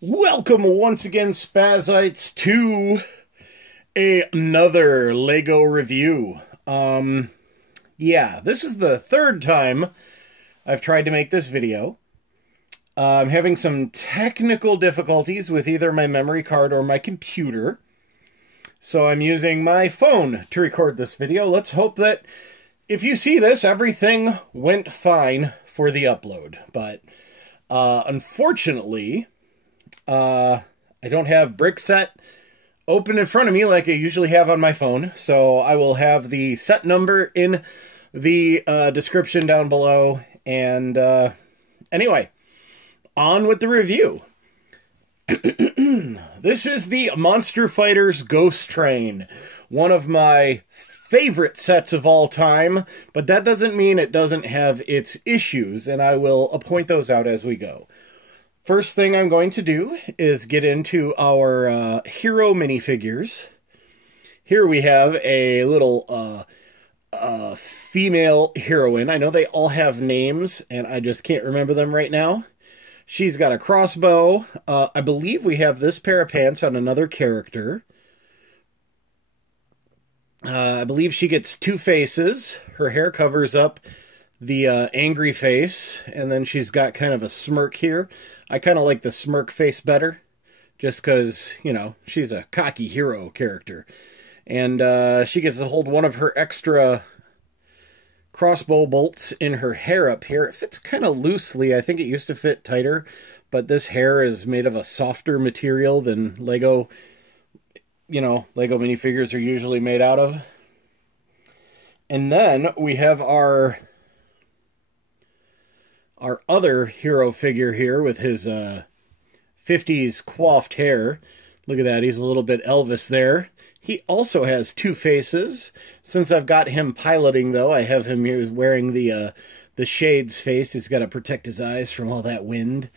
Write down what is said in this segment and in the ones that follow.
Welcome once again, Spazites, to another Lego review. Yeah, this is the third time I've tried to make this video. I'm having some technical difficulties with either my memory card or my computer, so I'm using my phone to record this video. Let's hope that if you see this, everything went fine for the upload. But unfortunately, I don't have brick set open in front of me like I usually have on my phone, so I will have the set number in the description down below. And anyway, on with the review. This is the Monster Fighters Ghost Train, one of my favorite sets of all time, but that doesn't mean it doesn't have its issues, and I will point those out as we go. First thing I'm going to do is get into our hero minifigures. Here we have a little female heroine. I know they all have names, and I just can't remember them right now. She's got a crossbow. I believe we have this pair of pants on another character. I believe she gets two faces. Her hair covers up the angry face, and then she's got kind of a smirk here. I kind of like the smirk face better, just because, you know, she's a cocky hero character. And she gets to hold one of her extra crossbow bolts in her hair up here. It fits kind of loosely. I think it used to fit tighter, but this hair is made of a softer material than Lego, you know, Lego minifigures are usually made out of. And then we have our other hero figure here with his 50s coiffed hair. Look at that, he's a little bit Elvis there. He also has two faces. Since I've got him piloting, though, I have him here wearing the Shades face. He's got to protect his eyes from all that wind.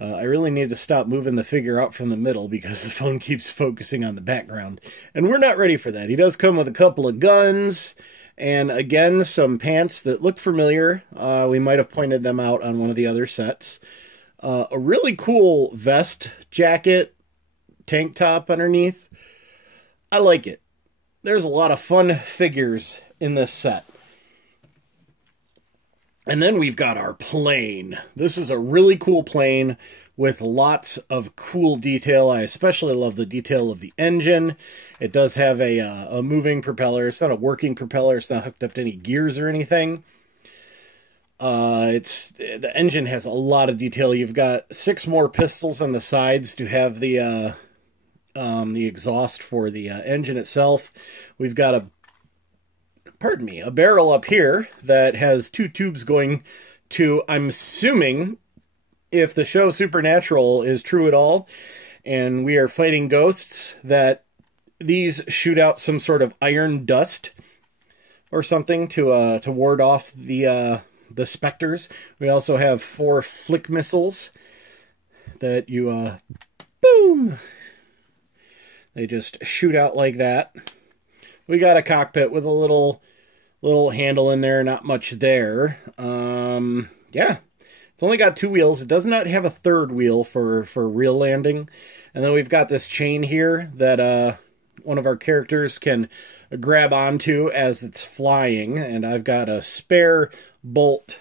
I really need to stop moving the figure out from the middle because the phone keeps focusing on the background. And we're not ready for that. He does come with a couple of guns, and again, some pants that look familiar. We might have pointed them out on one of the other sets. A really cool vest, jacket, tank top underneath. I like it. There's a lot of fun figures in this set. And then we've got our plane. This is a really cool plane with lots of cool detail. I especially love the detail of the engine. It does have a moving propeller. It's not a working propeller. It's not hooked up to any gears or anything. The engine has a lot of detail. You've got 6 more pistols on the sides to have the exhaust for the engine itself. We've got a barrel up here that has 2 tubes going to, I'm assuming, if the show Supernatural is true at all, and we are fighting ghosts, that these shoot out some sort of iron dust or something to ward off the specters. We also have 4 flick missiles that you boom, they just shoot out like that. We got a cockpit with a little handle in there, not much there. Yeah, it's only got 2 wheels. It does not have a third wheel for real landing. And then we've got this chain here that one of our characters can grab onto as it's flying. And I've got a spare bolt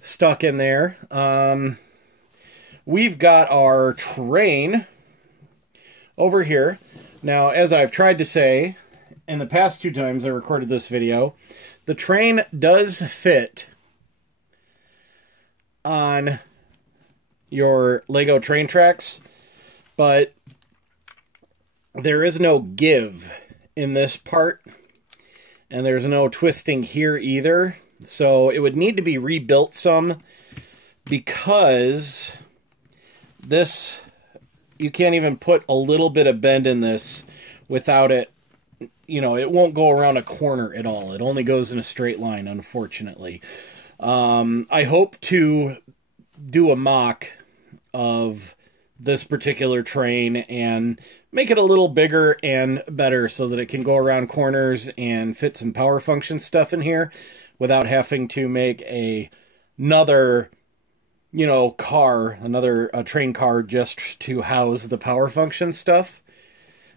stuck in there. We've got our train over here. Now, as I've tried to say in the past 2 times I recorded this video, the train does fit on your Lego train tracks, but there is no give in this part, and there's no twisting here either. So it would need to be rebuilt some, because this, you can't even put a little bit of bend in this without it, you know, it won't go around a corner at all. It only goes in a straight line, unfortunately. I hope to do a mock of this particular train and make it a little bigger and better so that it can go around corners and fit some power function stuff in here without having to make another you know, car, another train car just to house the power function stuff.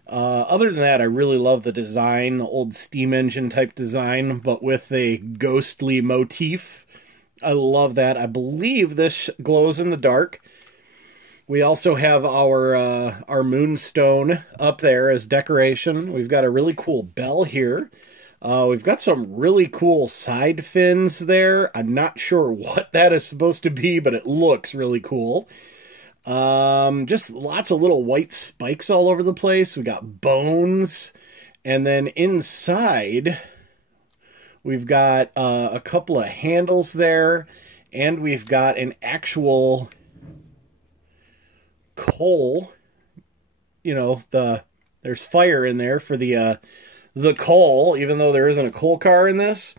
Other than that, I really love the design, the old steam engine type design, but with a ghostly motif. I love that. I believe this glows in the dark. We also have our moonstone up there as decoration. We've got a really cool bell here. We've got some really cool side fins there. I'm not sure what that is supposed to be, but it looks really cool. Just lots of little white spikes all over the place. We got bones. And then inside, we've got a couple of handles there. And we've got an actual coal. You know, there's fire in there for the coal, even though there isn't a coal car in this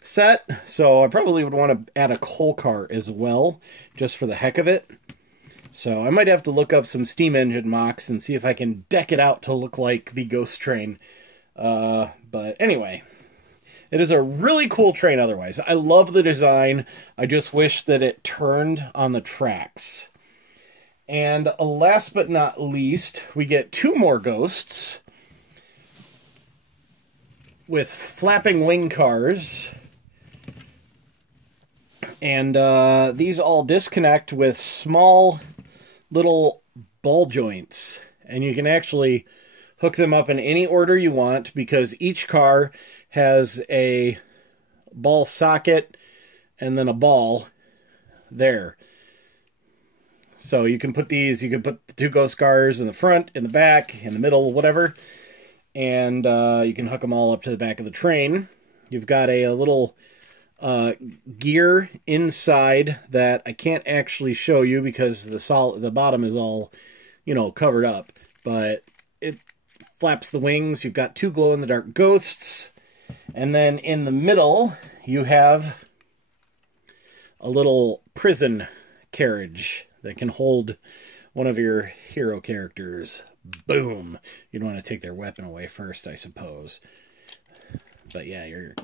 set. So I probably would want to add a coal car as well, just for the heck of it. So I might have to look up some steam engine mocks and see if I can deck it out to look like the ghost train. But anyway, it is a really cool train otherwise. I love the design. I just wish that it turned on the tracks. And last but not least, we get two more ghosts with flapping wing cars. And these all disconnect with small little ball joints. And you can actually hook them up in any order you want because each car has a ball socket and then a ball there. So you can put these, you can put the two ghost cars in the front, in the back, in the middle, whatever. And you can hook them all up to the back of the train. You've got a little gear inside that I can't actually show you because the bottom is all, you know, covered up. But it flaps the wings. You've got two glow-in-the-dark ghosts. And then in the middle, you have a little prison carriage that can hold one of your hero characters. Boom. You'd want to take their weapon away first, I suppose. But yeah, your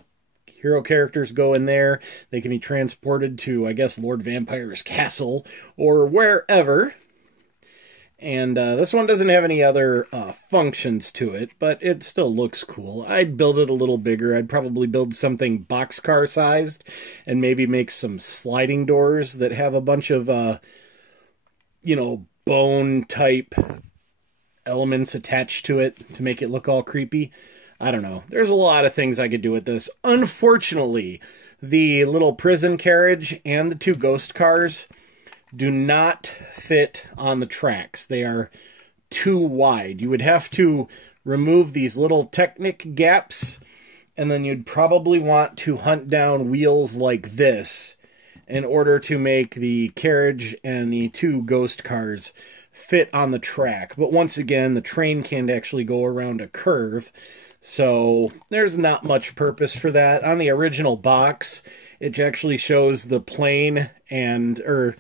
hero characters go in there. They can be transported to, I guess, Lord Vampire's castle or wherever. And this one doesn't have any other functions to it, but it still looks cool. I'd build it a little bigger. I'd probably build something boxcar sized and maybe make some sliding doors that have a bunch of, you know, bone type elements attached to it to make it look all creepy. I don't know. There's a lot of things I could do with this. Unfortunately, the little prison carriage and the two ghost cars do not fit on the tracks. They are too wide. You would have to remove these little Technic gaps, and then you'd probably want to hunt down wheels like this in order to make the carriage and the two ghost cars fit on the track. But once again, the train can't actually go around a curve, so there's not much purpose for that. On the original box, it actually shows the plane or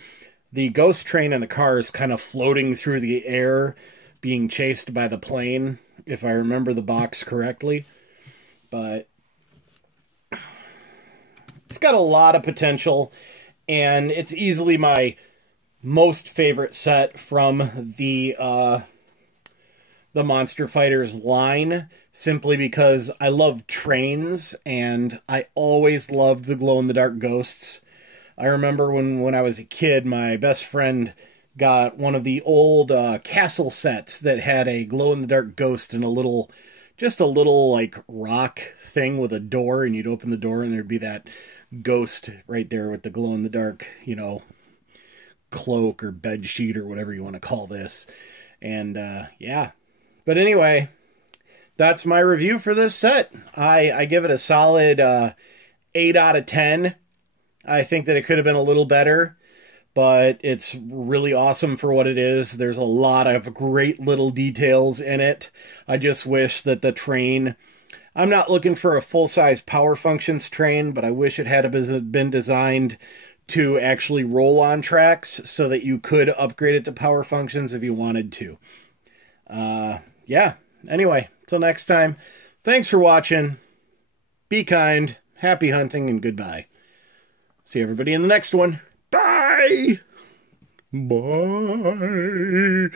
the ghost train and the cars kind of floating through the air, being chased by the plane, if I remember the box correctly. But it's got a lot of potential, and it's easily my most favorite set from the Monster Fighters line, simply because I love trains, and I always loved the glow-in-the-dark ghosts. I remember when I was a kid, my best friend got one of the old castle sets that had a glow-in-the-dark ghost and just a little like rock thing with a door, and you'd open the door and there'd be that ghost right there with the glow-in-the-dark, you know, cloak or bed sheet or whatever you want to call this. And yeah. But anyway, that's my review for this set. I give it a solid 8 out of 10. I think that it could have been a little better, but it's really awesome for what it is. There's a lot of great little details in it. I just wish that the train... I'm not looking for a full-size power functions train, but I wish it had been designed to actually roll on tracks so that you could upgrade it to power functions if you wanted to. Yeah, anyway, till next time, thanks for watching, be kind, happy hunting, and goodbye. See everybody in the next one. Bye! Bye.